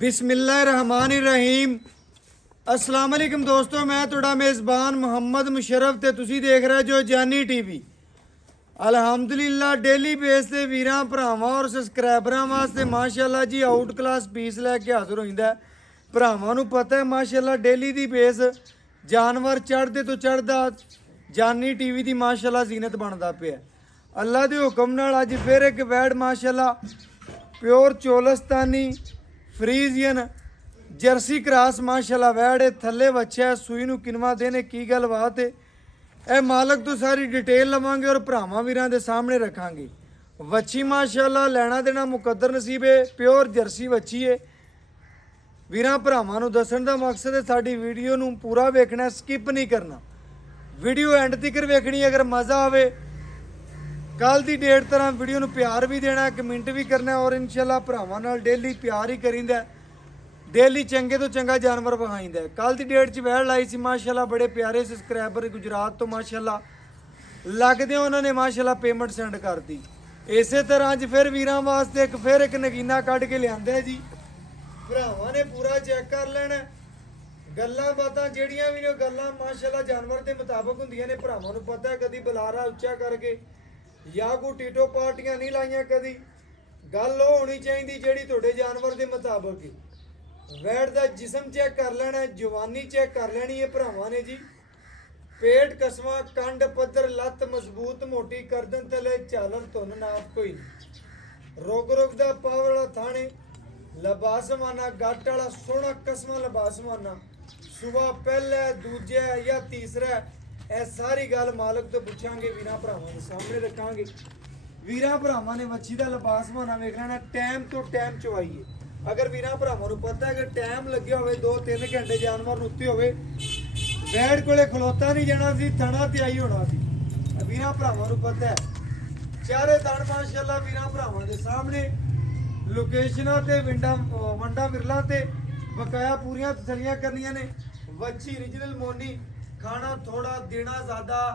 बिस्मिल्लाहिर्रहमानिर्रहीम अस्सलाम वालेकुम दोस्तों, मैं तुहाडा मेज़बान मुहम्मद मुशर्रफ ते तुसी देख रहे जो जानी टीवी। अल्हम्दुलिल्लाह डेली बेस ते वीरां भरावां और सबसक्राइबरां वास्ते माशाअल्लाह जी आउट क्लास पीस लैके हाज़र होइंदा है। भरावां नूं पता है माशाअल्लाह डेली दी बेस जानवर चढ़दे तो चढ़दा जानी टीवी दी माशाअल्लाह जीनत बनदा पिया। अल्लाह दे हुक्म नाल अज फिर एक वैड माशाअल्लाह pure Cholistani Friesian Jersey cross माशाअल्लाह वैड है। थले बच्चा है, सूई नूं किनवा देने की गलबात है। ਇਹ ਮਾਲਕ ਤੋਂ ਸਾਰੀ ਡਿਟੇਲ ਲਵਾਂਗੇ ਔਰ ਭਰਾਵਾਂ ਵੀਰਾਂ ਦੇ ਸਾਹਮਣੇ ਰੱਖਾਂਗੇ। ਵੱਛੀ ਮਾਸ਼ਾਅੱਲਾ ਲੈਣਾ ਦੇਣਾ ਮੁਕੱਦਰ ਨਸੀਬ ਹੈ, ਪਿਓਰ ਜਰਸੀ ਵੱਛੀ ਹੈ। ਵੀਰਾਂ ਭਰਾਵਾਂ ਨੂੰ ਦੱਸਣ ਦਾ ਮਕਸਦ ਹੈ ਸਾਡੀ ਵੀਡੀਓ ਨੂੰ ਪੂਰਾ ਵੇਖਣਾ, ਸਕਿਪ ਨਹੀਂ ਕਰਨਾ। ਵੀਡੀਓ ਐਂਡ ਤੱਕ ਵੇਖਣੀ, ਅਗਰ ਮਜ਼ਾ ਆਵੇ ਕੱਲ ਦੀ ਡੇਟ ਤਰ੍ਹਾਂ ਵੀਡੀਓ ਨੂੰ ਪਿਆਰ ਵੀ ਦੇਣਾ, ਕਮੈਂਟ ਵੀ ਕਰਨਾ ਔਰ ਇਨਸ਼ਾਅੱਲਾ ਭਰਾਵਾਂ ਨਾਲ ਡੇਲੀ ਪਿਆਰ ਹੀ ਕਰੀਂਦਾ, डेली चंगे तो चंगा जानवर विखाइंदा। कल की डेट च वैड़ लाई सी माशाअल्लाह, बड़े प्यारे सबसक्राइबर गुजरात तो माशाअल्लाह लगदे उन्होंने माशाअल्लाह पेमेंट सेंड कर दी। इस तरह अज फिर वीरां वास्ते एक नगीना कढ़ के लिआंदा जी। भरावां ने पूरा चेक कर लेना, गल्लां बातां ਜਿਹੜੀਆਂ भी ने गल्लां माशाअल्लाह जानवर के मुताबिक हुंदियां ने। भरावां नूं पता है कदी बुलारा उच्चा करके या कोई टीटो पार्टियां नहीं लाइयां, कदी गल वो होनी चाहिए जिहड़ी तुहाडे जानवर के मुताबिक। वैड़ का जिसम चेक कर लेना, जवानी चेक कर लेनी है भरावां ने जी। पेट कसवा, कंड पत्थर, लत्त मजबूत मोटी, करदन तले झालर धुन नाप कोई नहीं। रोग का पावर वाला थाने लबासमाना, गट वाला सोहना कसमा लबासमाना, सुबह पहला दूजा या तीसरा, यह सारी गल मालक तो पूछांगे, वीरां भरावां के सामने रखांगे। वीरां भरावां ने मच्छी का लबासमाना वेख लेना, टाइम तो टाइम चवाई है। अगर वीरां भरावां नूं पता है कि टाइम लगे होवे 2-3 घंटे जानवर नूं उत्ते होवे, वैड़ कोले खलोता नहीं जाना सी, थणा ते आई होना सी। वीरां भरावां नूं पता है चारे तण माशाअल्लाह वीरां भरावां दे सामने लोकेशनां ते वंडा विरलां ते बकाया पूरियां तसलियां करनियां ने। वच्छी ओरिजिनल मोनी, खाना थोड़ा देना ज़्यादा,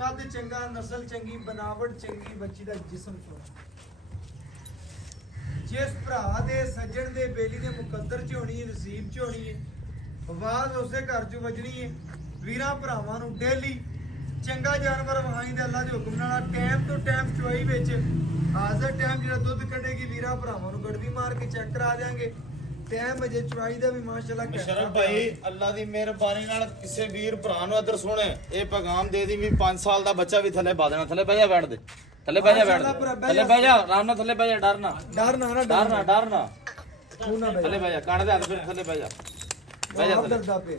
कद चंगा, नस्ल चंगी, बनावट चंगी, बच्ची दा जिस्म सोहना। जिस भरा दे सज्जन दे बेली दे मुकद्दर च होनी है, नसीब च होनी है, आवाज उसे घर च वजनी है। वीरां भरावां नूं डेली चंगा जानवर वहाइंदा अल्लाह दे हुक्म नाल। टाइम तो टाइम चवाई विच हाज़र टाइम जिहड़ा दुध कढेगी वीरां भरावां नूं गड़वी मार के चेक करा देंगे। टाइम अजे चवाई दा भी माशाअल्लाह मुशर्रफ भाई अल्लाह दी मेहरबानी नाल किसे वीर भरा नूं इधर सुने ये पैगाम दे दी भी 5 साल दा बच्चा भी थले पा देना। थले बह जा बैठ दे, थले बह जा बैठ दे, थले बह जा आराम नाल, थले बह जा, डरना डरना तू ना थले बह जा, कान दे हाथ फिर थले बह जा, बह जा दरदा पे।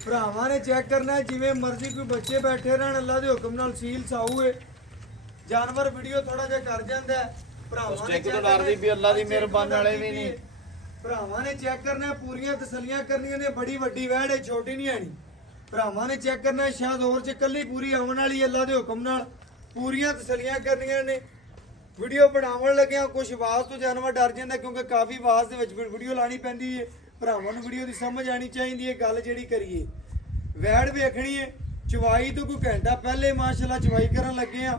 भरावां ने चेक करना है जिवें मर्जी, कोई बच्चे बैठे रहन, अल्लाह दे हुक्म नाल सील साऊ है जानवर। वीडियो थोड़ा जिहा कर जांदा है, भरावां ने तो डरदी भी अल्लाह दी मेहरबानी नाल भी नहीं। भरावां ने चेक करना है, पूरियां तसलियां करनियां ने। बड़ी वड्डी वैड़ है, छोटी नहीं आनी। भरावां ने चेक करना है, शायद होर च कल्ली पूरी आवन वाली, अल्लाह दे हुक्म नाल पूरियां तसलियां करनियां ने। वीडियो बनावन लग्या कुछ आवाज़ तो जानवर डर जांदा, क्योंकि काफ़ी आवाज़ दे विच वीडियो लानी पैंदी है। भरावां नूं वीडियो दी समझ आनी चाहिए है। गल जिहड़ी करिए वैड़ वेखनी है, चवाई तो कोई घंटा पहले माशाअल्लाह चवाई करन लगे आ।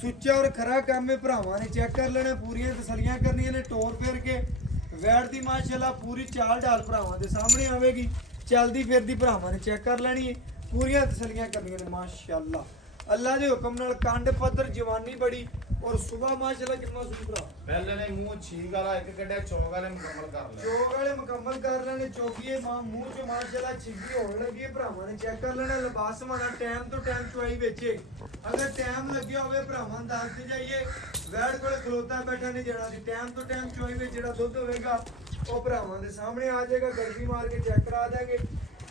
सुच्चा और खरा काम है, भरावां ने चेक कर लेना, पूरियां तसलियां करनियां ने। टोर फेर के वैड़ दी माशाअल्लाह पूरी चाल ढाल भरावां दे सामने आवेगी। चलदी फिरदी भरावां ने चेक कर लेनी है, पूरियां तसलियां करनियां ने माशाअल्लाह। अल्लाह दे हुक्म नाल कंड पत्थर, जवानी बड़ी और सुबह माशाअल्लाह कितना सुथरा। पहले ने मुंह छीक वाला एक कड्या, चौक वाले मुकम्मल कर ले, चौक वाले मुकम्मल कर लेने। चौकीए मुंह च माशाअल्लाह छिगी होने लगी है। भरावां ने चेक कर लेना, लिबास माना टाइम तो टाइम चवाई बेचे। अगर टाइम लगे होवे भरावां दस के जाइए, वैड़ कोले खलोता बैठा नहीं जाना सी। टाइम तो टाइम चवाई बेच जिहड़ा दुध होवेगा वो भरावां दे सामने आ जाएगा। गड़वी मार के चेक करा देंगे।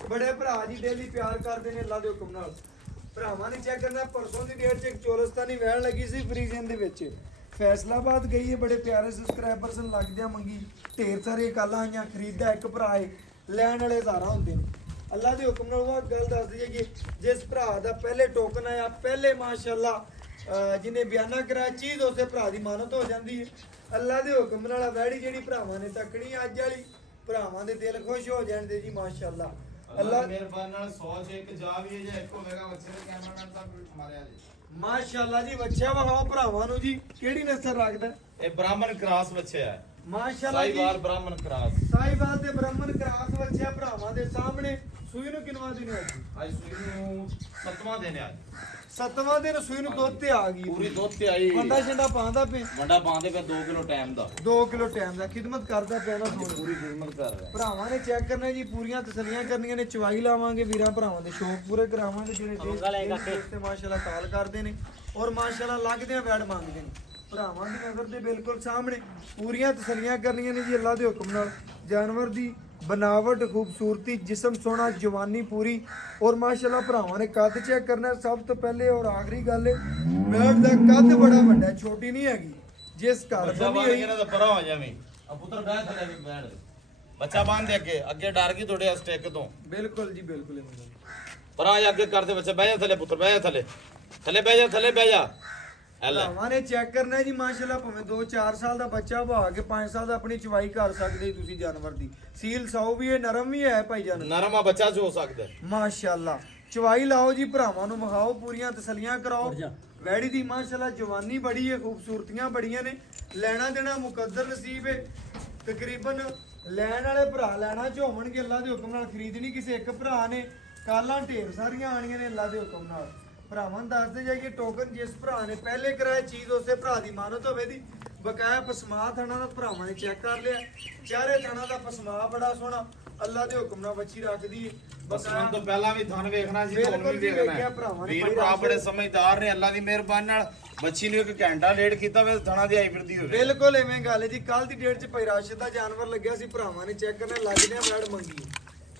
बड़े भरा जी डेली प्यार करते हैं अल्लाह दे हुक्म नाल। भरावां ने चेक करना, परसों की डेट च एक चोलस्तानी वैड़ लगी सी फ्रीजियन दे विच, फैसलाबाद गई है। बड़े प्यारे सबसक्राइबर्स लग जा मंगी, ढेर सारी कल आईयां, खरीदा एक भरा है, लैन वाले हज़ारा होंदे ने। अल्लाह के हुक्म नाल वो गल दस दी कि जिस भरा दा पहले टोकन आया, पहले माशाअल्लाह जिन्हें बयाना कराया चीज़ उस भरा की मानत हो जाती है। अल्लाह के हुक्म नाल वैड़ी जिहड़ी भरावां ने तकनी अज वाली, भरावां दे दिल खुश हो जाते जी माशाअल्लाह। अल्लाह दी मेहरबानी नाल 100 च एक जा भी है, जे एक होवेगा बच्चे दे कैमरामैन तक मारिया जी माशाअल्लाह जी। बच्चा वहां भरावां नूं जी केड़ी नस्ल रखदा? ये ब्राह्मण क्रॉस बच्चे है। ਮਾਸ਼ਾਅੱਲਾ ਜੀ ਸਾਈਵਾਲ ਬ੍ਰਾਹਮਣ ਕਰਾਸ ਸਾਈਵਾਲ ਤੇ ਬ੍ਰਾਹਮਣ ਕਰਾਸ ਬੱਚਿਆ ਭਰਾਵਾਂ ਦੇ ਸਾਹਮਣੇ ਸੂਈ ਨੂੰ ਕਿੰਨਵਾ ਦਿਨ ਅੱਜ ਅੱਜ ਸੂਈ ਨੂੰ 7ਵਾਂ ਦਿਨ ਅੱਜ 7ਵਾਂ ਦਿਨ ਸੂਈ ਨੂੰ ਦੁੱਧ ਤੇ ਆ ਗਈ ਪੂਰੀ ਦੁੱਧ ਤੇ ਆਈ ਵੰਡਾ ਛੰਡਾ ਪਾਉਂਦਾ ਪਏ ਵੰਡਾ ਪਾਉਂਦੇ ਪਏ 2 ਕਿਲੋ ਟਾਈਮ ਦਾ 2 ਕਿਲੋ ਟਾਈਮ ਦਾ ਖਿਦਮਤ ਕਰਦਾ ਪਿਆ ਨਾ ਸੋਹਣੀ ਪੂਰੀ ਖਿਦਮਤ ਕਰ ਰਿਹਾ ਭਰਾਵਾਂ ਨੇ ਚੈੱਕ ਕਰਨਾ ਜੀ ਪੂਰੀਆਂ ਤਸੱਲੀਆਂ ਕਰਨੀਆਂ ਨੇ ਚਵਾਈ ਲਾਵਾਂਗੇ ਵੀਰਾਂ ਭਰਾਵਾਂ ਦੇ ਸ਼ੌਕ ਪੂਰੇ ਕਰਾਵਾਂਗੇ ਜਿਹੜੇ ਤੇ ਮਾਸ਼ਾਅੱਲਾ ਕਾਲ ਕਰਦੇ ਨੇ ਔਰ ਮਾਸ਼ਾਅੱਲਾ ਲੱਗਦੇ ਆ ਵੈੜ ਮੰਗਦੇ ਨੇ ਭਰਾਵਾਂ ਦੀ ਨਜ਼ਰ ਦੇ ਬਿਲਕੁਲ ਸਾਹਮਣੇ ਪੂਰੀਆਂ ਤਸੱਲੀਆਂ ਕਰਨੀਆਂ ਨੇ ਜੀ ਅੱਲਾ ਦੇ ਹੁਕਮ ਨਾਲ ਜਾਨਵਰ ਦੀ बनावट खूबसूरती जिस्म सोना जवानी पूरी और माशाल्लाह भरावां ने कद चेक करना सब तो पहले और आखिरी गल बैठ दा कद बड़ा वड्डा छोटी नहीं हैगी जिस घर ਬੱਚਾ बनी ਬਾਂਧ होई ਕੇ ਨਾ ਤਾਂ ਪਰਾਂ ਹੋ ਜਾਵੇਂ ਆ ਪੁੱਤਰ ਬੈਠ ਥੱਲੇ ਵੀ ਬੈਠ ਦੇ ਬੱਚਾ ਬਾਂਧ ਦੇ ਅੱਗੇ ਡਰ ਗਈ ਤੁਹਾਡੇ ਸਟੈਕ ਤੋਂ बिल्कुल जी बिल्कुल ਪਰਾਂ ਆ ਅੱਗੇ ਕਰਦੇ ਬੱਚਾ ਬਹਿ ਜਾ ਥੱਲੇ ਪੁੱਤਰ ਬਹਿ ਜਾ ਥੱਲੇ ਥੱਲੇ ਬਹਿ ਜਾ ਥੱਲੇ ਬਹਿ ਜਾ ਐਲਾ ਭਰਾਵਾਂ ਨੇ ਚੈੱਕ ਕਰਨਾ ਜੀ ਮਾਸ਼ਾਅੱਲਾ ਭਾਵੇਂ 2-4 ਸਾਲ ਦਾ ਬੱਚਾ ਬਹਾ ਕੇ 5 ਸਾਲ ਦਾ ਆਪਣੀ ਚਵਾਈ ਕਰ ਸਕਦੇ ਜੀ ਤੁਸੀਂ ਜਾਨਵਰ ਦੀ ਸੀਲ ਸਾਊ ਵੀ ਹੈ ਨਰਮ ਵੀ ਹੈ ਭਾਈ ਜਾਨ ਨਰਮ ਆ ਬੱਚਾ ਜੋ ਹੋ ਸਕਦਾ ਹੈ। ਮਾਸ਼ਾਅੱਲਾ ਚਵਾਈ ਲਾਓ ਜੀ ਭਰਾਵਾਂ ਨੂੰ ਵਿਖਾਓ ਪੂਰੀਆਂ ਤਸੱਲੀਆਂ ਕਰਾਓ ਵੈੜੀ ਦੀ ਮਾਸ਼ਾਅੱਲਾ ਜਵਾਨੀ ਬੜੀ ਹੈ ਖੂਬਸੂਰਤੀਆਂ ਬੜੀਆਂ ਨੇ ਲੈਣਾ ਦੇਣਾ ਮੁਕੱਦਰ ਨਸੀਬ ਹੈ ਤਕਰੀਬਨ ਲੈਣ ਵਾਲੇ ਭਰਾ ਲੈਣਾ ਝੋਮਣਗੇ ਅੱਲਾ ਦੇ ਹੁਕਮ ਨਾਲ ਖਰੀਦਣੀ ਕਿਸੇ ਇੱਕ ਭਰਾ ਨੇ ਕਾਲਾਂ ਢੇਰ ਸਾਰੀਆਂ ਆਣੀਆਂ ਨੇ ਅੱਲਾ ਦੇ ਹੁਕਮ ਨਾਲ ਭਰਾਵਾਂ ਨੂੰ ਦੱਸਦੇ ਜਾਈਏ ਟੋਕਨ ਜਿਸ ਭਰਾ ਨੇ ਪਹਿਲੇ ਕਰਾਇਆ ਚੀਜ਼ ਉਸੇ ਭਰਾ ਦੀ ਮਾਨਤ ਹੋਵੇ ਦੀ ਬਕਾਇਆ ਪਸਮਾ ਥਣਾ ਦਾ ਭਰਾਵਾਂ ਨੇ ਚੈੱਕ ਕਰ ਲਿਆ ਚਾਰੇ ਥਣਾ ਦਾ ਪਸਮਾ ਬੜਾ ਸੋਹਣਾ ਅੱਲਾ ਦੇ ਹੁਕਮ ਨਾਲ ਬੱਚੀ ਰੱਖਦੀ ਹੈ ਬਸਮਨ ਤੋਂ ਪਹਿਲਾਂ ਵੀ ਤੁਹਾਨੂੰ ਵੇਖਣਾ ਸੀ ਤੁਹਾਨੂੰ ਬਿਲਕੁਲ ਵੀ ਜੀ, ਵੇਖਣਾ ਵੇਖਿਆ ਭਰਾਵਾਂ ਨੇ ਵੀਰ ਬੜੀ ਭਰਾ ਰਾਸ਼ਦ- ਬੜੇ ਸਮਝਦਾਰ ਨੇ ਅੱਲਾ ਦੀ ਮਿਹਰਬਾਨੀ ਨਾਲ ਬੱਚੀ ਨੂੰ 1 ਘੰਟਾ ਲੇਟ ਕੀਤਾ ਵੇ ਥਣਾ ਦੀ ਆਈ ਫਿਰਦੀ ਹੋਵੇ ਬਿਲਕੁਲ ਐਵੇਂ ਗੱਲ ਹੈ ਜੀ ਕੱਲ ਦੀ ਡੇਟ 'ਚ ਭਾਈ ਰਾਸ਼ਦ ਦਾ ਜਾਨਵਰ ਲੱਗਿਆ ਸੀ ਭਰਾਵਾਂ ਨੇ ਚੈੱਕ ਕਰਨੇ ਲੱਗਦੇ ਆ ਬੈਡ ਮੰਗੀ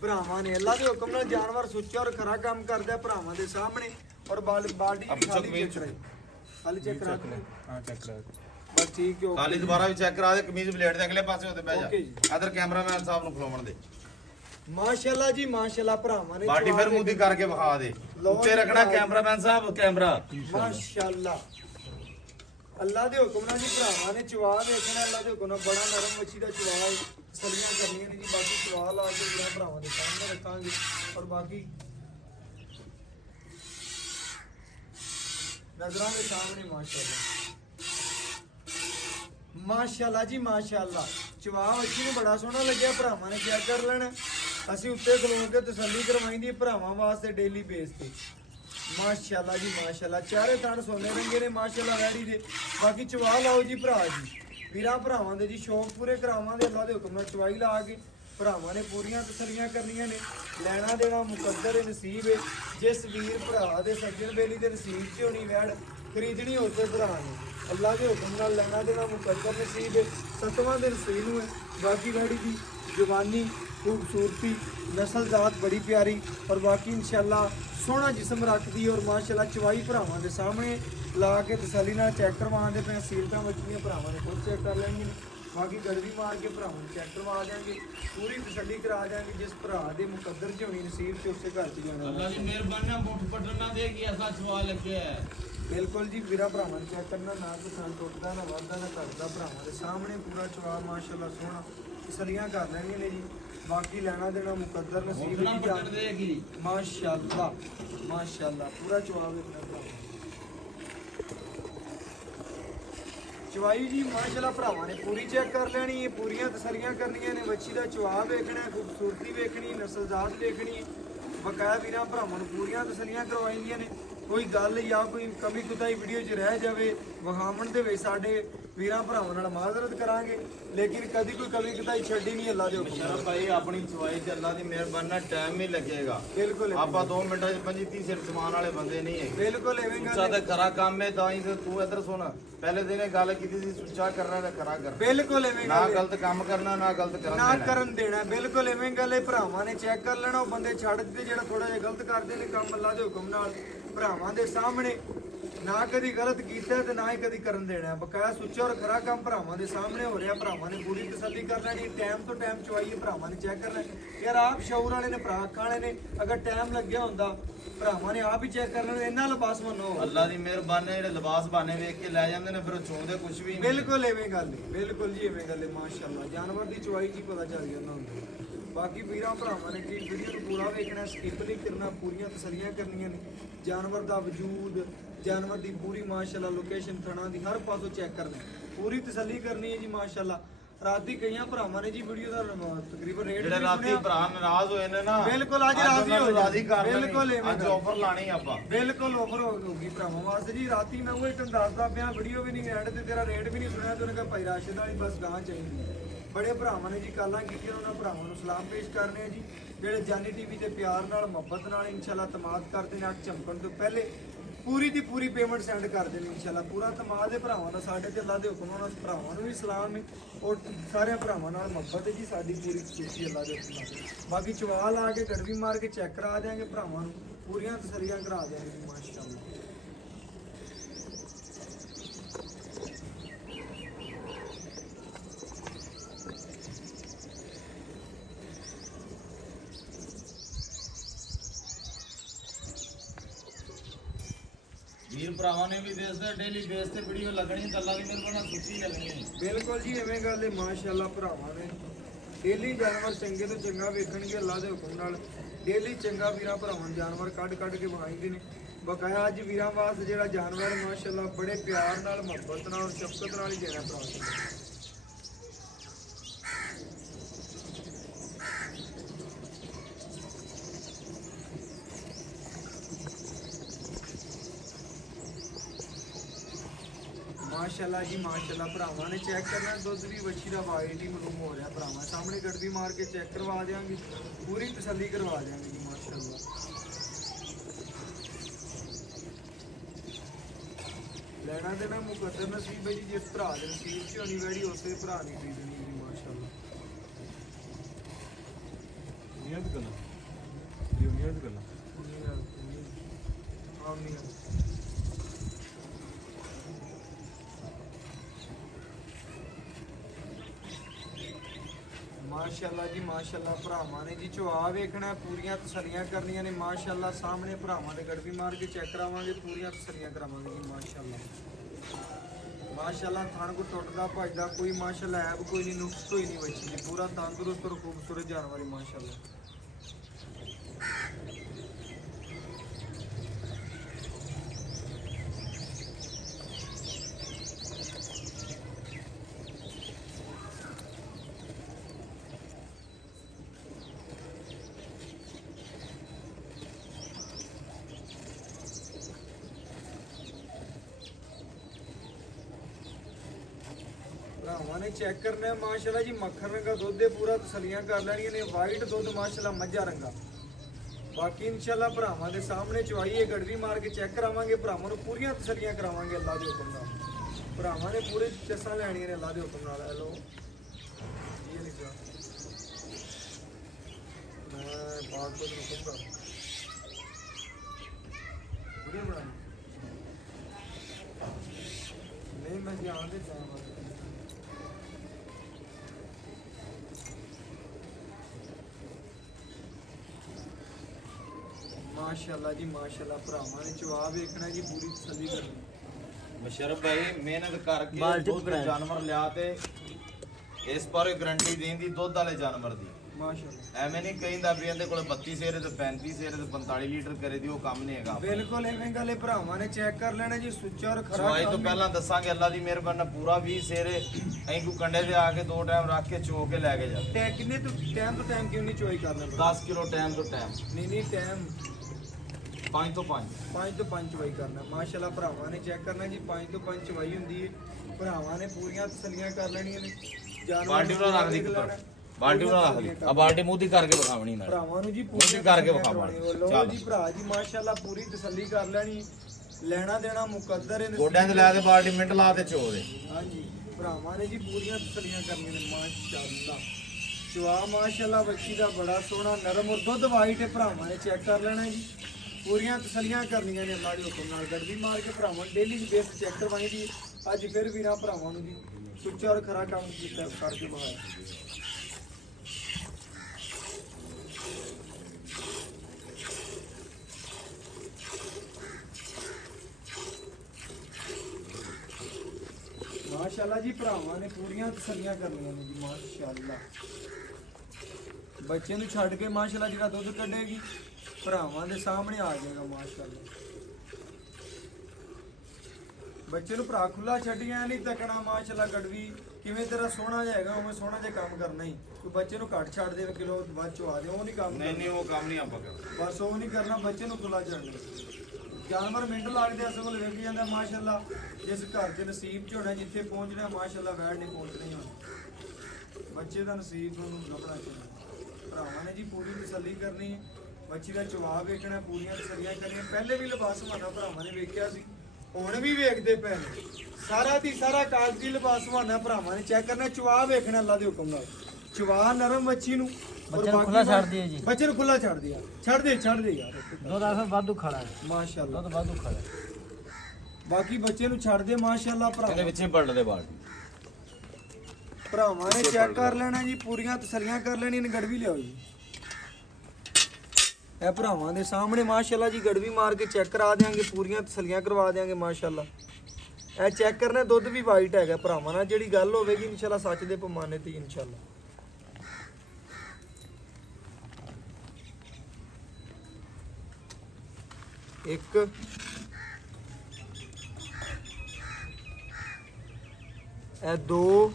ਭਰਾਵਾਂ ਨੇ ਅੱਲਾ ਦੇ ਹੁਕਮ ਨਾਲ ਜਾਨਵਰ ਸੁੱਚਾ ਔਰ ਖਰਾ ਕੰਮ ਕਰਦਾ ਭਰਾਵਾਂ ਦੇ ਸਾਹਮਣੇ ਔਰ ਬਾਡੀ ਅਬ ਖਾਲੀ ਚੈੱਕ ਚੈੱਕ ਕਰਾਈ ਖਾਲੀ ਚੈੱਕ ਕਰਾ ਕੇ ਹਾਂ ਚੈੱਕ ਕਰਾ ਬਸ ਠੀਕ ਹੈ ਖਾਲੀ ਦੁਬਾਰਾ ਵੀ ਚੈੱਕ ਕਰਾ ਦੇ ਕਮੀਜ਼ ਬਲੇਡ ਦੇ ਅਗਲੇ ਪਾਸੇ ਉੱਤੇ ਬਹਿ Okay ਜੀ। ਜਾ ਅਦਰ ਕੈਮਰਾਮੈਨ ਸਾਹਿਬ ਨੂੰ ਖਲੋਵਣ ਦੇ ਮਾਸ਼ਾਅੱਲਾ ਜੀ ਮਾਸ਼ਾਅੱਲਾ ਭਰਾਵਾਂ ਨੇ ਬਾਡੀ ਫਿਰ ਮੁੱਦੀ ਕਰਕੇ ਵਿਖਾ ਦੇ ਲਓ ਉੱਤੇ ਜੀ ਰੱਖਣਾ ਭਰਾ। ਕੈਮਰਾਮੈਨ ਸਾਹਿਬ ਕੈਮਰਾ ਮਾਸ਼ਾਅੱਲਾ ਅੱਲਾ ਦੇ ਹੁਕਮ ਨਾਲ ਜੀ ਭਰਾਵਾਂ ਨੇ ਚਵਾ ਵੇਖਣਾ ਅੱਲਾ ਦੇ ਹੁਕਮ ਨਾਲ ਬੜਾ ਨਰਮ ਮੱਛੀ ਦਾ ਚਵਾ ਹੈ ਸਲੀਆਂ ਕਰਨੀਆਂ ਨੇ ਜੀ ਬਾਕੀ ਚਵਾ ਲਾ ਕੇ ਵੀਰਾਂ ਭਰਾਵਾਂ ਦੇ ਸਾਹਮਣੇ ਰੱਖਾਂਗੇ ਔਰ ਬਾਕੀ ਨਜ਼ਰਾਂ ਦੇ ਸਾਹਮਣੇ ਮਾਸ਼ਾਅੱਲਾ ਮਾਸ਼ਾਅੱਲਾ ਜੀ ਮਾਸ਼ਾਅੱਲਾ ਚਵਾ ਮੱਛੀ ਨੂੰ ਬੜਾ ਸੋਹਣਾ ਲੱਗਿਆ ਭਰਾਵਾਂ ਨੇ ਚੈੱਕ ਕਰ ਲੈਣਾ ਅਸੀਂ ਉੱਤੇ ਖਲੋ ਕੇ ਤਸੱਲੀ ਕਰਵਾਈਂਦੀ ਭਰਾਵਾਂ ਵਾਸਤੇ ਡੇਲੀ ਬੇਸ ਤੇ ਮਾਸ਼ਾਅੱਲਾ ਜੀ ਮਾਸ਼ਾਅੱਲਾ ਚਾਰੇ ਥਣ ਸੋਨੇ ਰੰਗੇ ਨੇ ਮਾਸ਼ਾਅੱਲਾ ਵੈੜੀ ਦੇ ਬਾਕੀ ਚਵਾ ਲਾਓ ਜੀ ਭਰਾ ਜੀ ਵੀਰਾਂ ਭਰਾਵਾਂ ਦੇ ਜੀ ਸ਼ੌਕ ਪੂਰੇ ਕਰਾਵਾਂਗੇ ਅੱਲਾ ਦੇ ਹੁਕਮ ਨਾਲ ਚਵਾਈ ਲਾ ਕੇ ਭਰਾਵਾਂ ਨੇ ਪੂਰੀਆਂ ਤਸੱਲੀਆਂ ਕਰਨੀਆਂ ਨੇ ਲੈਣਾ ਦੇਣਾ ਮੁਕੱਦਰ ਹੈ ਨਸੀਬ ਹੈ ਜਿਸ ਵੀਰ ਭਰਾ ਦੇ ਸੱਜਣ ਬੇਲੀ ਦੇ ਨਸੀਬ 'ਚ ਹੋਣੀ ਵੈੜ ਖਰੀਦਣੀ ਉਸੇ ਭਰਾ ਨੇ ਅੱਲਾ ਦੇ ਹੁਕਮ ਨਾਲ ਲੈਣਾ ਦੇਣਾ ਮੁਕੱਦਰ ਨਸੀਬ ਹੈ 7ਵਾਂ ਦਿਨ ਸੂਈ ਨੂੰ ਹੈ ਬਾਕੀ ਵੈੜੀ ਦੀ ਜਵਾਨੀ खूबसूरती नस्ल जात बड़ी प्यारी और बाकी इंशाल्लाह सोहना जिस्म रखती और माशाल्लाह चवाई भरावां दे सामने ला के तसल्ली नाल चेक करवाने पे सीलतां मछलियां भरावां ने खुद चेक कर लेंगे बाकी गड़वी मार के भरावां ने चेक करवा देंगे पूरी तसल्ली करा देंगे जिस भरा दे मुकद्दर च होनी नसीब च उसे घर च जाना ਅੱਲਾ ਦੀ ਮਿਹਰਬਾਨੀ ਨਾਲ ਮੁੱਠ ਪਟਣ ਨਾ ਦੇ ਕਿ ਐਸਾ ਸਵਾਲ ਲੱਗਿਆ ਹੈ बिल्कुल जी वीरा भरावां ने चेक करना ना तो सन टुटदा ना वादा ना घटदा भरावां दे सामने पूरा चवा माशाल्लाह सोहना तसल्लियां कर लेंगे ने जी बाकी लेना देना मुकद्दर नसीब ਮੁੱਠ ਨਾ की ਪਟਣ जान ਦੇਗੀ माशाअल्लाह माशाअल्लाह पूरा जवाब इतना भरा ਚਵਾਈ ਜੀ ਮਾਸ਼ਾਅੱਲਾ ਭਰਾਵਾਂ ਨੇ ਪੂਰੀ ਚੈੱਕ ਕਰ ਲੈਣੀ ਹੈ ਪੂਰੀਆਂ ਤਸੱਲੀਆਂ ਕਰਨੀਆਂ ਨੇ ਬੱਚੀ ਦਾ ਚਵਾ ਵੇਖਣਾ ਹੈ ਖੂਬਸੂਰਤੀ ਵੇਖਣੀ ਨਸਲਜ਼ਾਤ ਵੇਖਣੀ ਹੈ ਬਕਾਇਆ ਵੀਰਾਂ ਭਰਾਵਾਂ ਨੂੰ ਪੂਰੀਆਂ ਤਸੱਲੀਆਂ ਕਰਵਾਈਆਂ ਨੇ ਕੋਈ ਗੱਲ ਜਾਂ ਕੋਈ ਕਮੀ ਕੁਤਾਈ ਵੀਡੀਓ 'ਚ ਰਹਿ ਜਾਵੇ ਵਿਖਾਵਣ ਦੇ ਵਿੱਚ ਸਾਡੇ ਵੀਰਾਂ ਭਰਾਵਾਂ ਨਾਲ ਮਾਜ਼ਰਤ ਕਰਾਂਗੇ ਲੇਕਿਨ ਕਦੀ ਕੋਈ ਕਮੀ ਕੁਤਾਈ ਛੱਡੀ ਨਹੀਂ ਅੱਲਾ ਦੇ ਹੁਕਮ ਨਾਲ ਸ਼ਰਫ ਭਾਈ ਆਪਣੀ ਚਵਾਈ ਤੇ ਅੱਲਾ ਦੀ ਮਿਹਰਬਾਨੀ ਨਾਲ ਟਾਈਮ ਹੀ ਲੱਗੇਗਾ ਬਿਲਕੁਲ ਆਪਾਂ 2 ਮਿੰਟਾਂ 'ਚ 25-30 ਸਿਰ ਸਮਾਨ ਵਾਲੇ ਬੰਦੇ ਨਹੀਂ ਹੈਗੇ ਬਿਲਕੁਲ ਐਵੇਂ ਸੁੱਚਾ ਗੱਲ ਤੇ ਖਰਾ ਕੰਮ ਹੈ ਤਾਂ ਹੀ ਤੇ ਤੂੰ ਇੱਧਰ ਸੁਣ ਪਹਿਲੇ ਦਿਨ ਇਹ ਗੱਲ ਕੀਤੀ ਸੀ ਸੁੱਚਾ ਕਰਨਾ ਤੇ ਖਰਾ ਕਰਨਾ ਬਿਲਕੁਲ ਐਵੇਂ ਨਾ ਗੱਲ ਹੈ। ਗਲਤ ਕੰਮ ਕਰਨਾ ਨਾ ਗਲਤ ਕਰਨ ਨਾ ਦੇਣਾ ਕਰਨ ਦੇਣਾ ਬਿਲਕੁਲ ਐਵੇਂ ਗੱਲ ਹੈ ਭਰਾਵਾਂ ਨੇ ਚੈੱਕ ਕਰ ਲੈਣਾ ਉਹ ਬੰਦੇ ਛੱਡ ਦਿੱਤੇ ਜਿਹੜਾ ਥੋੜਾ ਜਿਹਾ ਗਲਤ ਕਰਦੇ ਨੇ ਕੰਮ ਅੱਲਾ ਦੇ ਹੁਕਮ ਨਾਲ ਭਰਾਵਾਂ ਦੇ ਸਾਹਮਣੇ ਨਾ ਕਦੀ ਗਲਤ ਕੀਤਾ ਤੇ ਨਾ ਹੀ ਕਦੀ ਕਰਨ ਦੇਣਾ ਬਕਾਇਆ ਸੁੱਚਾ ਔਰ ਖਰਾ ਕੰਮ ਭਰਾਵਾਂ ਦੇ ਸਾਹਮਣੇ ਹੋ ਰਿਹਾ ਭਰਾਵਾਂ ਨੇ ਪੂਰੀ ਤਸੱਲੀ ਕਰ ਲੈਣੀ ਟਾਈਮ ਤੋਂ ਟਾਈਮ ਚਵਾਈਏ ਭਰਾਵਾਂ ਨੇ ਚੈੱਕ ਕਰਨਾ ਯਾਰ ਆਪ ਸ਼ੌਰ ਵਾਲੇ ਨੇ ਭਰਾ ਅੱਖਾਂ ਵਾਲੇ ਨੇ ਅਗਰ ਟਾਈਮ ਲੱਗਿਆ ਹੁੰਦਾ ਭਰਾਵਾਂ ਨੇ ਆਪ ਹੀ ਚੈੱਕ ਕਰ ਲੈਣਾ ਇੰਨਾ ਲਿਬਾਸ ਮੰਨੋ ਅੱਲਾ ਦੀ ਮਿਹਰਬਾਨੀ ਜਿਹੜੇ ਲਿਬਾਸ ਬਾਨੇ ਵੇਖ ਕੇ ਲੈ ਜਾਂਦੇ ਨੇ ਫਿਰ ਉਹ ਚੋਂਦੇ ਕੁਝ ਵੀ ਨਹੀਂ ਬਿਲਕੁਲ ਐਵੇਂ ਗੱਲ ਹੈ ਬਿਲਕੁਲ ਜੀ ਐਵੇਂ ਗੱਲ ਹੈ ਮਾਸ਼ਾਅੱਲਾ ਜਾਨਵਰ ਦੀ ਚਵਾਈ ਜੀ ਪਤਾ ਚੱਲ ਜਾਂਦਾ ਹੁੰਦਾ ਬਾਕੀ ਵੀਰਾਂ ਭਰਾਵਾਂ ਨੇ ਜੀ ਵੀਡੀਓ ਨੂੰ ਪੂਰਾ ਵੇਖਣਾ ਸਕਿਪ ਨਹੀਂ ਕਰਨਾ ਪੂਰੀਆਂ ਤਸੱਲੀਆਂ ਕਰਨੀਆਂ ਨੇ ਜਾਨਵਰ ਦਾ ਵਜੂਦ ਜਾਨਵਰ ਦੀ ਪੂਰੀ ਮਾਸ਼ਾਅੱਲਾ ਲੋਕੇਸ਼ਨ ਥਣਾ ਦੀ ਹਰ ਪਾਸੋਂ ਚੈੱਕ ਕਰਨਾ ਪੂਰੀ ਤਸੱਲੀ ਕਰਨੀ ਹੈ ਜੀ ਮਾਸ਼ਾਅੱਲਾ ਰਾਤੀ ਕਈਆਂ ਭਰਾਵਾਂ ਨੇ ਜੀ ਵੀਡੀਓ ਦਾ ਤਕਰੀਬਨ ਰੇਟ ਜਿਹੜੇ ਰਾਤੀ ਭਰਾ ਨਾਰਾਜ਼ ਹੋਏ ਨੇ ਨਾ, ਬਿਲਕੁਲ ਅੱਜ ਰਾਜ਼ੀ ਹੋ ਰਾਜ਼ੀ ਕਰ ਦੇਣੀ। ਬਿਲਕੁਲ ਅੱਜ ਆਫਰ ਲਾਣੀ ਆਪਾਂ, ਬਿਲਕੁਲ ਆਫਰ ਹੋਊਗੀ ਭਰਾਵਾਂ ਵਾਸਤੇ ਜੀ। ਰਾਤੀ ਮੈਂ ਉਹ ਤੁਹਾਨੂੰ ਦੱਸਦਾ ਪਿਆ, ਵੀਡੀਓ ਵੀ ਨਹੀਂ ਐਡ ਤੇ ਤੇਰਾ ਰੇਟ ਵੀ ਨਹੀਂ ਸੁਣਿਆ ਤੇ ਉਹਨੇ ਕਿਹਾ ਭਾਈ ਰਾਸ਼ਦ ਵਾਲੀ ਬਸ ਗਾਂ ਚਾਹੀਦੀ ਹੈ। ਬੜੇ ਭਰਾਵਾਂ ਨੇ ਜੀ ਕਾਲਾਂ ਕੀਤੀਆਂ, ਉਹਨਾਂ ਭਰਾਵਾਂ ਨੂੰ ਸਲਾਮ ਪੇਸ਼ ਕਰਨੇ ਆ ਜੀ, ਜਿਹੜੇ ਜਾਨੀ ਟੀਵੀ ਤੇ ਪਿਆਰ ਨਾਲ ਮੁਹੱਬਤ ਨਾਲ ਇਨਸ਼ਾਅੱਲਾ ਤਮਾਦ ਕਰਦੇ ਨੇ। ਅੱਖ ਚਮਕਣ ਤੋਂ ਪਹਿਲੇ ਪੂਰੀ ਦੀ ਪੂਰੀ ਪੇਮੈਂਟ ਸੈਂਡ ਕਰਦੇ ਨੇ ਇਨਸ਼ਾਅੱਲਾ। ਪੂਰਾ ਤਮਾਦ ਦੇ ਭਰਾਵਾਂ ਦਾ ਸਾਡੇ ਤੇ ਅੱਲਾਹ ਦੇ ਹੁਕਮ ਨਾਲ ਭਰਾਵਾਂ ਨੂੰ ਵੀ ਸਲਾਮ ਹੈ ਔਰ ਸਾਰਿਆਂ ਭਰਾਵਾਂ ਨਾਲ ਮੁਹੱਬਤ ਹੈ ਜੀ ਸਾਡੀ ਪੂਰੀ ਖੁਸ਼ੀ ਅੱਲਾਹ ਦੇ ਹੁਕਮ ਨਾਲ। ਬਾਕੀ ਚਵਾਲ ਆ ਕੇ ਗੜਵੀ ਮਾਰ ਕੇ ਚੈੱਕ ਕਰਾ ਦਿਆਂਗੇ ਭਰਾਵਾਂ ਨੂੰ, ਪੂਰੀਆਂ ਤਸੱਲੀਆਂ ਕਰਾ ਦਿਆਂਗੇ ਜੀ ਮਾਸ਼ਾਅੱਲਾ। ਵੀਰ ਭਰਾਵਾਂ ਨੇ ਵੀ ਦੇਖਦੇ ਡੇਲੀ ਬੇਸ ਤੇ ਵੀਡੀਓ ਲੱਗਣੀ ਤਾਂ ਅੱਲਾ ਦੀ ਮਿਹਰਬਾਨੀ ਨਾਲ ਖੁਸ਼ੀ ਲੱਗਣੀ ਹੈ। ਬਿਲਕੁਲ ਜੀ ਐਵੇਂ ਗੱਲ ਹੈ ਮਾਸ਼ਾਅੱਲਾ। ਭਰਾਵਾਂ ਨੇ ਡੇਲੀ ਜਾਨਵਰ ਚੰਗੇ ਤੋਂ ਚੰਗਾ ਵੇਖਣਗੇ ਅੱਲਾਹ ਦੇ ਹੁਕਮ ਨਾਲ। ਡੇਲੀ ਚੰਗਾ ਵੀਰਾਂ ਭਰਾਵਾਂ ਨੂੰ ਜਾਨਵਰ ਕੱਢ ਕੇ ਵਿਖਾਈਦੇ ਨੇ। ਬਕਾਇਆ ਅੱਜ ਵੀਰਾਂ ਵਾਸਤੇ ਜਿਹੜਾ ਜਾਨਵਰ ਮਾਸ਼ਾਅੱਲਾ ਬੜੇ ਪਿਆਰ ਨਾਲ ਮੁਹੱਬਤ ਨਾਲ ਸ਼ਫਕਤ ਨਾਲ ਹੀ ਦੇਣਾ ਭਰਾ। माशाल्लाह जी माशाल्लाह भरावां ने चेक करना दुध भी बच्ची का वाइट ही मालूम हो रहा भरावां सामने गड़बी मार के चेक करवा देंगे, पूरी तसल्ली करवा देंगे जी माशाल्लाह। लेना देना मुकद्दर नसीब है जी, जिस भरा के नसीब च होनी वैड़ी उसे भरा नहीं खरीदनी जी माशाल्लाह। माशाल्लाह जी माशाल्लाह भरावां ने जी चुआ वेखना, पूरियां तसल्लियां करनियां ने माशाल्लाह। सामने भरावां दे गड़बी मार के चेक करावांगे, पूरियां तसल्लियां करावांगे जी माशाल्लाह। माशाल्लाह थान को टुटदा भजदा कोई माशाल्लाह ऐब कोई नहीं, नुक्स कोई नहीं बची जी, पूरा तंदुरुस्त और खूबसूरत जानवर है माशाल्लाह। भरावां ने चेक करना है माशाल्लाह जी। मक्खन रंगा दुध पूरा तसलियां कर लैनियां ने, वाइट दुध माशाल्लाह मज्जा रंगा। बाकी इंशाल्लाह भरावां दे सामने चवाइए गड़वी मार के चेक करावांगे, भरावां नूं पूरियां तसलियां करावांगे अल्लाह दे हुक्म नाल। भरावां ने पूरे चस्सां लैणियां ने अल्लाह दे हुक्म नाल। हेलो ये लिखा मैं बात को रुकूंगा वीडियो बनानी नहीं, मैं ध्यान दे जाऊंगा। माशाल्लाह जी माशाल्लाह भरावां ने चुआ वेखना जी, पूरी तसल्ली करनी। मुशर्रफ भाई मेहनत करके दुध जानवर लिया ते इस पर गारंटी देंदी दुध वाले जानवर दी माशाल्लाह। ਐਵੇਂ ਨਹੀਂ ਕਹਿੰਦਾ ਵੀ ਇਹਦੇ ਕੋਲ 32 ਸੇਰੇ ਤੇ 35 ਸੇਰੇ ਤੇ 45 ਲੀਟਰ ਕਰੇ ਦੀ ਉਹ ਕੰਮ ਨਹੀਂ ਹੈਗਾ। ਬਿਲਕੁਲ ਐਵੇਂ ਗੱਲ ਹੈ, ਭਰਾਵਾਂ ਨੇ ਚੈੱਕ ਕਰ ਲੈਣਾ ਜੀ ਸੁੱਚਾ ਔਰ ਖਰਾ। ਚਵਾਈ ਤੋਂ ਪਹਿਲਾਂ ਦੱਸਾਂਗੇ ਅੱਲਾ ਦੀ ਮਿਹਰਬਾਨੀ ਨਾਲ ਪੂਰਾ 20 ਸੇਰੇ ਐਂ ਕੋ ਕੰਡੇ ਤੇ ਆ ਕੇ 2 ਟਾਈਮ ਰੱਖ ਕੇ ਚੋ ਕੇ ਲੈ ਕੇ ਜਾ। ਟੈ ਕਿੰਨੇ ਤੋਂ ਟਾਈਮ ਕਿਉਂ ਨਹੀਂ ਚੋਈ ਕਰਨਾ? 10 ਕਿਲੋ ਟਾਈਮ ਤੋਂ ਟਾਈਮ ਨਹੀਂ ਟਾਈਮ 5 ਤੋਂ 5 ਚਵਾਈ ਕਰਨਾ ਮਾਸ਼ਾਅੱਲਾ। ਭਰਾਵਾਂ ਨੇ ਚੈੱਕ ਕਰਨਾ ਜੀ, 5 ਤੋਂ 5 ਚਵਾਈ ਹੁੰਦੀ ਹੈ। ਭਰਾਵਾਂ ਨੇ ਪੂਰੀਆਂ ਤਸੱਲੀਆਂ ਕਰ ਲੈਣੀਆਂ ਨੇ। ਬਾਲਟੀ ਨਾਲ ਰੱਖ ਦੀ ਬਾਲਟੀ ਨਾਲ ਰੱਖ ਦੀ ਆ, ਬਾਲਟੀ ਮੂੰਹ ਦੀ ਕਰਕੇ ਵਿਖਾਵਣੀ ਨਾਲ ਭਰਾਵਾਂ ਨੂੰ ਜੀ ਪੂਰੀ ਕਰਕੇ ਵਿਖਾਵਣੀ। ਲੋ ਜੀ ਭਰਾ ਜੀ ਮਾਸ਼ਾਅੱਲਾ ਪੂਰੀ ਤਸੱਲੀ ਕਰ ਲੈਣੀ। ਲੈਣਾ ਦੇਣਾ ਮੁਕੱਦਰ ਹੈ, ਗੋਡਿਆਂ ਤੇ ਲੈ ਕੇ ਬਾਲਟੀ ਮਿੰਟ ਲਾ ਤੇ ਚੋ ਦੇ। ਹਾਂਜੀ ਭਰਾਵਾਂ ਨੇ ਜੀ ਪੂਰੀਆਂ ਤਸੱਲੀਆਂ ਕਰਨੀਆਂ ਨੇ ਮਾਸ਼ਾਅੱਲਾ। ਚਵਾ ਮਾਸ਼ਾਅੱਲਾ ਬੱਚੀ ਦਾ ਬੜਾ ਸੋਹਣਾ ਨਰਮ ਔਰ ਦੁੱਧ ਵਾਈਟ ਹੈ। ਭਰਾਵਾਂ ਨੇ ਚੈੱਕ ਕਰ ਲੈਣਾ ਜੀ, ਪੂਰੀਆਂ ਤਸੱਲੀਆਂ ਕਰਨੀਆਂ ਨੇ ਅੱਲਾਹ ਦੇ ਹੁਕਮ ਨਾਲ। ਗੜਬੀ ਮਾਰ ਕੇ ਭਰਾਵਾਂ ਡੇਲੀ ਬੇਸ ਚੈੱਕ ਕਰਵਾਈ ਦੀ। ਅੱਜ ਫਿਰ ਵੀਰਾਂ ਭਰਾਵਾਂ ਨੂੰ ਜੀ ਸੁੱਚਾ ਔਰ ਖਰਾ ਕੰਮ ਕੀਤਾ ਕਰਕੇ ਬਹਾਇਆ। माशाल्लाह जी भरावां ने पूरियां तसल्लियां करनियां ने जी माशाल्लाह। बच्चे नूं छड्ड के माशाल्लाह जिहड़ा दुध कढेगी भरावां दे सामने आ जाएगा माशाल्लाह। बच्चे नूं भरा खुला छड्डियां नहीं तकना माशाल्लाह। गड़वी ਕਿਵੇਂ ਤੇਰਾ ਸੋਹਣਾ ਜਿਹਾ ਹੈਗਾ ਉਵੇਂ ਸੋਹਣਾ ਜਿਹਾ ਕੰਮ ਕਰਨਾ ਹੀ। ਕੋਈ ਬੱਚੇ ਨੂੰ ਘੱਟ ਛੱਡ ਦੇ ਕਿਲੋ ਬਾਅਦ ਚੋਂ ਆ ਦੇ, ਉਹ ਨਹੀਂ ਕੰਮ ਨਹੀਂ ਨਹੀਂ ਉਹ ਕੰਮ ਨਹੀਂ ਆਪਾਂ ਕਰਦੇ। ਬਸ ਉਹ ਨਹੀਂ ਕਰਨਾ, ਬੱਚੇ ਨੂੰ ਖੁੱਲਾ ਛੱਡਣਾ। ਜਾਨਵਰ ਮਿੰਟ ਲੱਗਦੇ ਅਸਲ ਕੋਲ ਵੇਖ ਜਾਂਦਾ ਮਾਸ਼ਾਅੱਲਾ। ਜਿਸ ਘਰ ਦੇ ਨਸੀਬ ਚ ਹੋਣਾ ਜਿੱਥੇ ਪਹੁੰਚਣਾ ਮਾਸ਼ਾਅੱਲਾ ਵੈੜ ਨਹੀਂ ਪਹੁੰਚਣੀ ਹੁਣ। ਬੱਚੇ ਦਾ ਨਸੀਬ ਨੂੰ ਲੱਭਣਾ ਚਾਹੀਦਾ। ਭਰਾਵਾਂ ਨੇ ਜੀ ਪੂਰੀ ਤਸੱਲੀ ਕਰਨੀ ਹੈ, ਬੱਚੀ ਦਾ ਜਵਾਬ ਵੇਖਣਾ, ਪੂਰੀਆਂ ਤਸੱਲੀਆਂ ਕਰਨੀਆਂ। ਪਹਿਲੇ ਵੀ ਲਿਬਾਸ ਮਾਨਾ ਭਰਾਵਾਂ ਨੇ ਵੇਖਿਆ ਸੀ, ਹੁਣ ਵੀ ਵੇਖਦੇ ਪਏ ਨੇ। ਸਾਰਾ ਦੀ ਸਾਰਾ ਕਾਗਜ਼ੀ ਲਿਬਾਸ ਮਾਨਾ ਭਰਾਵਾਂ ਨੇ ਚੈੱਕ ਕਰਨਾ, ਚਵਾ ਵੇਖਣਾ ਅੱਲਾ ਦੇ ਹੁਕਮ ਨਾਲ। ਚਵਾ ਨਰਮ ਬੱਚੀ ਨੂੰ ਬੱਚੇ ਨੂੰ ਖੁੱਲਾ ਛੱਡ ਦਿਓ ਜੀ। ਬੱਚੇ ਨੂੰ ਖੁੱਲਾ ਛੱਡ ਦਿਆ, ਛੱਡ ਦੇ ਯਾਰ। ਦੁੱਧ ਆਫੇ ਵਾਧੂ ਖੜਾ ਹੈ, ਮਾਸ਼ਾਅੱਲਾ ਦੁੱਧ ਵਾਧੂ ਖੜਾ ਹੈ। ਬਾਕੀ ਬੱਚੇ ਨੂੰ ਛੱਡ ਦੇ ਮਾਸ਼ਾਅੱਲਾ। ਇਹਦੇ ਭਰਾਵਾਂ ਵਿੱਚੇ ਪਲਟ ਦੇ ਬਾਲ ਭਰਾਵਾਂ ਨੇ ਚੈੱਕ ਕਰ ਲੈਣਾ ਜੀ, ਪੂਰੀਆਂ ਤਸੱਲੀਆਂ ਕਰ ਲੈਣੀ ਨੇ। ਗੜਵੀ ਲਿਆਓ ਜੀ, ਇਹ ਭਰਾਵਾਂ ਦੇ ਸਾਹਮਣੇ ਮਾਸ਼ਾਅੱਲਾ ਜੀ ਗੜਵੀ ਮਾਰ ਕੇ ਚੈੱਕ ਕਰਾ ਦੇਾਂਗੇ, ਪੂਰੀਆਂ ਤਸੱਲੀਆਂ ਕਰਵਾ ਦੇਾਂਗੇ ਮਾਸ਼ਾਅੱਲਾ। ਇਹ ਚੈੱਕ ਕਰਨਾ, ਦੁੱਧ ਵੀ ਵਾਈਟ ਹੈਗਾ ਭਰਾਵਾਂ ਨਾਲ। ਜਿਹੜੀ ਗੱਲ ਹੋਵੇਗੀ ਇਨਸ਼ਾਅੱਲਾ ਸੱਚ ਦੇ ਪੈਮਾਨੇ ਤੇ ਇਨਸ਼ਾਅੱਲਾ। ਇੱਕ ਇਹ ਦੋ,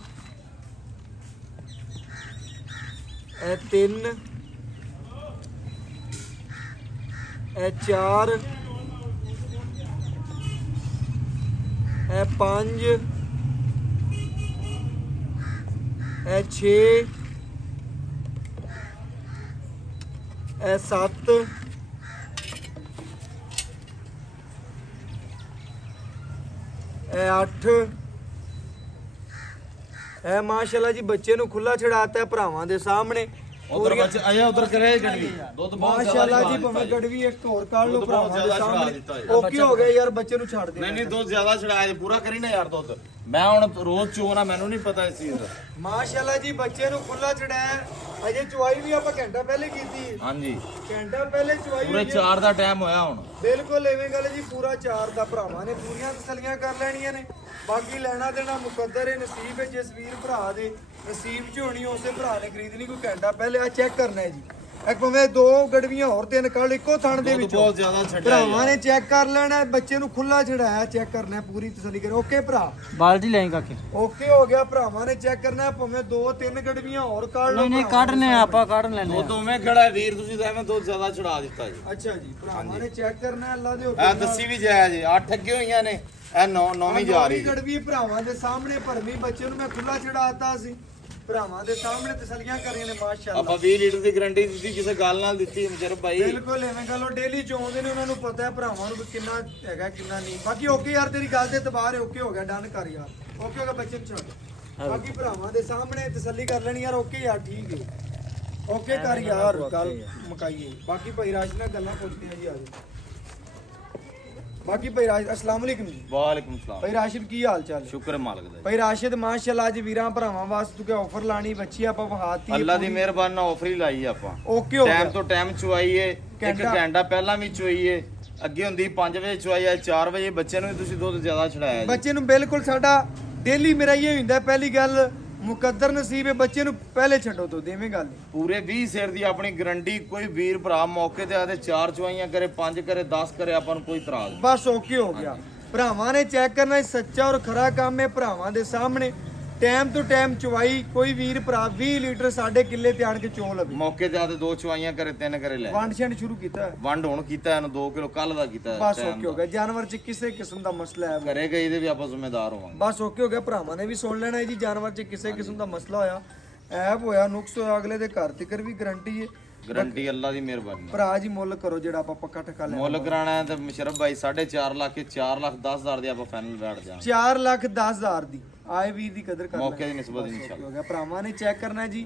ਇਹ ਤਿੰਨ, ਇਹ ਚਾਰ, ਇਹ ਪੰਜ, ਇਹ ਛੇ, ਇਹ ਸੱਤ, ਇਹ ਅੱਠ। ਇਹ ਮਾਸ਼ਾਅੱਲਾ ਜੀ ਬੱਚੇ ਨੂੰ ਖੁੱਲਾ ਛੜਾਤਾ ਹੈ ਭਰਾਵਾਂ ਦੇ ਸਾਹਮਣੇ। ਉਧਰ ਬੱਚੇ ਆਇਆ ਉਧਰ ਕਰੇ ਗੜਵੀ ਦੁੱਧ ਬਹੁਤ ਮਾਸ਼ਾਅੱਲਾ ਜੀ ਭਾਵੇਂ ਗੜਵੀ ਇੱਕ ਹੋਰ ਕਾਲ ਲੋ ਭਰਾਵਾਂ ਦੇ ਸਾਹਮਣੇ। ਓਕੇ ਹੋ ਗਿਆ ਯਾਰ, ਬੱਚੇ ਨੂੰ ਛੱਡ ਦੇ। ਨਹੀਂ ਨਹੀਂ ਦੁੱਧ ਜ਼ਿਆਦਾ ਛੜਾਇਆ ਤੇ ਪੂਰਾ ਕਰੀ ਨਾ ਯਾਰ ਦੁੱਧ। ਮੈਂ ਹੁਣ ਰੋਜ਼ ਚੋਣਾ, ਮੈਨੂੰ ਨਹੀਂ ਪਤਾ ਇਸ ਚੀਜ਼ ਦਾ। ਮਾਸ਼ਾਅੱਲਾ ਜੀ ਬੱਚੇ ਨੂੰ ਖੁੱਲਾ ਛੜਾਇਆ। ਅਜੇ ਚੁਆਈ ਵੀ ਆਪਾਂ ਘੰਟਾ ਪਹਿਲੇ ਕੀਤੀ ਹੈ। ਹਾਂਜੀ ਘੰਟਾ ਪਹਿਲੇ ਚੁਆਈ ਪੂਰੇ ਹੋਈ ਹੈ। 4 ਦਾ ਟਾਈਮ ਹੋਇਆ ਹੁਣ। ਬਿਲਕੁਲ ਐਵੇਂ ਗੱਲ ਜੀ, ਪੂਰਾ 4 ਦਾ। ਭਰਾਵਾਂ ਨੇ ਪੂਰੀਆਂ ਤਸੱਲੀਆਂ ਕਰ ਲੈਣੀਆਂ ਨੇ। ਬਾਕੀ ਲੈਣਾ ਦੇਣਾ ਮੁਕੱਦਰ ਹੈ, ਨਸੀਬ ਹੈ। ਜਿਸ ਵੀਰ ਭਰਾ ਦੇ ਨਸੀਬ 'ਚ ਹੋਣੀ ਉਸੇ ਭਰਾ ਨੇ ਖਰੀਦਣੀ। ਕੋਈ ਘੰਟਾ ਪਹਿਲੇ ਆ ਚੈੱਕ ਕਰਨਾ ਹੈ ਜੀ। ਇੱਕ ਭਾਵੇਂ ਦੋ ਗੜਵੀਆਂ ਹੋਰ ਤਿੰਨ ਕੱਲ ਇੱਕੋ ਥਣ ਦੇ ਦੁੱਧ ਵਿੱਚ ਬਹੁਤ ਜ਼ਿਆਦਾ ਛੱਡਿਆ ਭਰਾਵਾਂ ਨੇ ਚੈੱਕ ਕਰ ਲੈਣਾ। ਬੱਚੇ ਨੂੰ ਖੁੱਲਾ ਛੜਾਇਆ, ਚੈੱਕ ਕਰਨਾ, ਪੂਰੀ ਤਸੱਲੀ ਕਰੋ। ਓਕੇ ਭਰਾ, ਬਾਲਟੀ ਲੈਂ ਕਾਕੇ। ਓਕੇ ਹੋ ਗਿਆ। ਭਰਾਵਾਂ ਨੇ ਚੈੱਕ ਕਰਨਾ, ਭਾਵੇਂ ਦੋ ਤਿੰਨ ਗੜਵੀਆਂ ਹੋਰ ਕੱਢ ਲਓ। ਨਹੀਂ ਕੱਢਨੇ ਆਪਾਂ ਕੱਢ ਲੈਣੇ ਦੁੱਧ ਉਵੇਂ ਖੜਾ ਹੈ ਵੀਰ, ਤੁਸੀਂ ਤਾਂ ਐਵੇਂ ਦੁੱਧ ਜ਼ਿਆਦਾ ਛੜਾ ਦਿੱਤਾ ਜੀ। ਅੱਛਾ ਜੀ, ਭਰਾਵਾਂ ਨੇ ਚੈੱਕ ਕਰਨਾ ਅੱਲਾ ਦੇ ਇਹ ਹੁਕਮ ਦੱਸੀ ਵੀ ਜਾਇਆ ਜੀ, 8 ਅੱਗੇ ਹੋਈਆਂ ਨੇ, ਇਹ 9ਵੀਂ ਜਾ ਰਹੀ ਹੈ। ਗੜਵੀ ਭਰਾਵਾਂ ਦੇ ਸਾਹਮਣੇ ਭਰਮੀ ਬੱਚੇ ਨੂੰ ਮੈਂ ਖੁੱਲਾ ਛੜਾਤਾ ਸੀ। ਭਰਾਵਾਂ ਦੇ ਸਾਹਮਣੇ ਤਸੱਲੀਆਂ ਕਰੀਆਂ ਨੇ ਮਾਸ਼ਾਅੱਲਾ। ਆਪਾਂ 20 ਲੀਟਰ ਦੀ ਗਾਰੰਟੀ ਦਿੱਤੀ, ਕਿਸੇ ਗੱਲ ਨਾਲ ਦਿੱਤੀ ਮੁਸ਼ਰਫ ਭਾਈ। ਬਿਲਕੁਲ ਐਵੇਂ ਗੱਲ, ਉਹ ਡੇਲੀ ਚੋਂਦੇ ਨੇ, ਉਹਨਾਂ ਨੂੰ ਪਤਾ ਹੈ ਭਰਾਵਾਂ ਨੂੰ ਵੀ ਕਿੰਨਾ ਹੈਗਾ ਕਿੰਨਾ ਨਹੀਂ। ਬਾਕੀ ਓਕੇ ਯਾਰ, ਤੇਰੀ ਗੱਲ ਤੇ ਇਤਬਾਰ ਹੈ। ਓਕੇ ਹੋ ਗਿਆ, ਡਨ ਕਰ ਯਾਰ। ਓਕੇ ਹੋ ਗਿਆ, ਬੱਚੇ ਨੂੰ ਛੱਡ। ਬਾਕੀ ਭਰਾਵਾਂ ਦੇ ਸਾਹਮਣੇ ਤਸੱਲੀ ਕਰ ਲੈਣੀ ਯਾਰ। ਓਕੇ ਯਾਰ, ਠੀਕ ਹੈ। ਓਕੇ ਕਰ ਯਾਰ, ਗੱਲ ਮੁਕਾਈਏ। ਬਾਕੀ ਭਾਈ ਰਾਸ਼ਿਦ ਨਾਲ ਗੱਲਾਂ ਪੁੱਛਦੇ ਆ ਜੀ। ਆ ਜਾਓ। ਬਾਕੀ ਭਾਈ ਰਾਸ਼ਿਦ, ਅਸਲਾਮ ਵਾਲੇਕੁਮ ਜੀ। ਵਾਲੇਕੁਮ ਸਲਾਮ। ਭਾਈ ਰਾਸ਼ਿਦ ਕੀ ਹਾਲ ਚਾਲ ਹੈ? ਸ਼ੁਕਰ ਮਾਲਕ ਦਾ। ਭਾਈ ਰਾਸ਼ਿਦ ਮਾਸ਼ਾਅੱਲਾ ਅੱਜ ਵੀਰਾਂ ਭਰਾਵਾਂ ਵਾਸਤੇ ਤੂੰ ਕਿ ਆਫਰ ਲਾਣੀ ਬੱਚੀ ਆਪਾਂ ਵਹਾਤੀ। ਅੱਲਾ ਦੀ ਮਿਹਰਬਾਨੀ ਨਾਲ ਆਫਰ ਹੀ ਲਾਈ ਆਪਾਂ। ਓਕੇ ਹੋ ਟਾਈਮ ਗਿਆ। ਤੋਂ ਟਾਈਮ ਚੁਆਈਏ, ਇੱਕ ਘੰਟਾ ਪਹਿਲਾਂ ਵੀ ਚੁਆਈਏ। ਅੱਗੇ ਹੁੰਦੀ 5 ਵਜੇ ਚੁਆਈ ਆ, 4 ਵਜੇ ਬੱਚੇ ਨੂੰ ਵੀ ਤੁਸੀਂ ਦੁੱਧ ਜ਼ਿਆਦਾ ਛੜਾਇਆ ਜੀ। ਬੱਚੇ ਨੂੰ ਬਿਲਕੁਲ ਸਾਡਾ ਡੇਲੀ ਮੇਰਾ ਇਹ ਹੁੰਦਾ। ਪਹਿਲੀ ਗੱਲ ਮੁਕੱਦਰ ਨਸੀਬ ਹੈ, ਬੱਚੇ ਨੂੰ ਪਹਿਲੇ ਛੱਡੋ ਤੋਂ ਦੇਵੇਂ ਗੱਲ। ਪੂਰੇ 20 ਸਿਰ ਦੀ ਆਪਣੀ ਗਾਰੰਟੀ। ਕੋਈ ਵੀਰ ਭਰਾ ਮੌਕੇ ਤੇ ਆਦੇ 4 ਚੁਆਈਆਂ ਕਰੇ, 5 ਕਰੇ, 10 ਕਰੇ, ਆਪਾਂ ਨੂੰ ਕੋਈ ਇਤਰਾਜ਼ ਨਹੀਂ। ਬਸ ਓਕੇ ਹੋ ਗਿਆ। ਭਰਾਵਾਂ ਨੇ ਚੈੱਕ ਕਰਨਾ, ਸੱਚਾ ਔਰ ਖਰਾ ਕੰਮ ਹੈ। ਭਰਾਵਾਂ ਦੇ ਸਾਹਮਣੇ ਟਾਈਮ ਤੋਂ ਟਾਈਮ ਚੁਆਈ। ਕੋਈ ਵੀਰ ਭਰਾ 20 ਲੀਟਰ ਸਾਡੇ ਕਿੱਲੇ ਤੇ ਆਣ ਕੇ ਚੋ ਲਵੇ। ਮੌਕੇ ਤੇ ਆਦੇ 2 ਚੁਆਈਆਂ ਕਰੇ, 3 ਕਰੇ ਲੈ। ਵੰਡ ਛੰਡ ਸ਼ੁਰੂ ਕੀਤਾ ਹੈ। ਵੰਡ ਹੁਣ ਕੀਤਾ ਇਹਨੂੰ 2 ਕਿਲੋ ਕੱਲ ਦਾ ਕੀਤਾ। ਬਸ ਓਕੇ ਹੋ ਗਿਆ। ਜਾਨਵਰ 'ਚ ਕਿਸੇ ਕਿਸਮ ਦਾ ਮਸਲਾ ਹੈ ਕਰੇ ਗਏ ਇਹਦੇ ਵੀ ਆਪਾਂ ਜ਼ਿੰਮੇਦਾਰ ਹੋਵਾਂਗੇ। ਬਸ ਓਕੇ ਹੋ ਗਿਆ। ਭਰਾਵਾਂ ਨੇ ਵੀ ਸੁਣ ਲੈਣਾ ਹੈ ਜੀ। ਜਾਨਵਰ 'ਚ ਕਿਸੇ ਕਿਸਮ ਦਾ ਮਸਲਾ ਹੋਇਆ, ਐਬ ਹੋਇਆ, ਨੁਕਸ ਹੋਇਆ, ਅਗਲੇ ਦੇ ਘਰ ਤੱਕ ਵੀ ਗਾਰੰਟੀ ਹੈ। ਗਾਰੰਟੀ ਅੱਲਾ ਦੀ ਮਿਹਰਬਾਨੀ। ਭਰਾ ਜੀ ਮੁੱਲ ਕਰੋ ਜਿਹੜਾ ਆਪਾਂ ਪੱਕਾ ਠੱਕਾ ਲੈ। ਮੁੱਲ ਕਰਾਣਾ ਹੈ ਤੇ ਮੁਸ਼ਰਫ ਭਾਈ 4.5 ਲੱਖ ਕੇ 4,10,000 ਦੀ ਆਪਾਂ ਫਾਈਨਲ ਬੈਠ ਜਾਵਾਂਗੇ। 4,10,000 ਦੀ ਆਏ ਵੀਰ ਦੀ ਕਦਰ ਕਰਨਾ। ਮੌਕੇ ਦੀ ਨਿਸਬਤ ਇਨਸ਼ਾਅੱਲਾ ਹੋ ਗਿਆ। ਭਰਾਵਾਂ ਨੇ ਚੈੱਕ ਕਰਨਾ ਜੀ।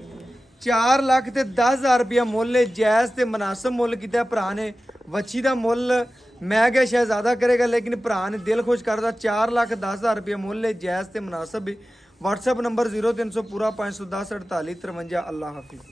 4 ਲੱਖ ਤੇ 10,000 ਰੁਪਇਆ ਮੁੱਲ ਹੈ। ਜਾਇਜ਼ ਤੇ ਮੁਨਾਸਬ ਮੁੱਲ ਕੀਤਾ ਭਰਾ ਨੇ। ਵੱਛੀ ਦਾ ਮੁੱਲ ਮੈਂ ਕਿਹਾ ਸ਼ਾਇਦ ਜ਼ਿਆਦਾ ਕਰੇਗਾ, ਲੇਕਿਨ ਭਰਾ ਨੇ ਦਿਲ ਖੁਸ਼ ਕਰਦਾ। 4,10,000 ਰੁਪਇਆ ਮੁੱਲ ਹੈ, ਜਾਇਜ਼ ਤੇ ਮੁਨਾਸਬ ਹੈ। WhatsApp ਨੰਬਰ 0300 ਪੂਰਾ 510 48 53। ਅੱਲਾਹ ਹਾਫਿਜ਼।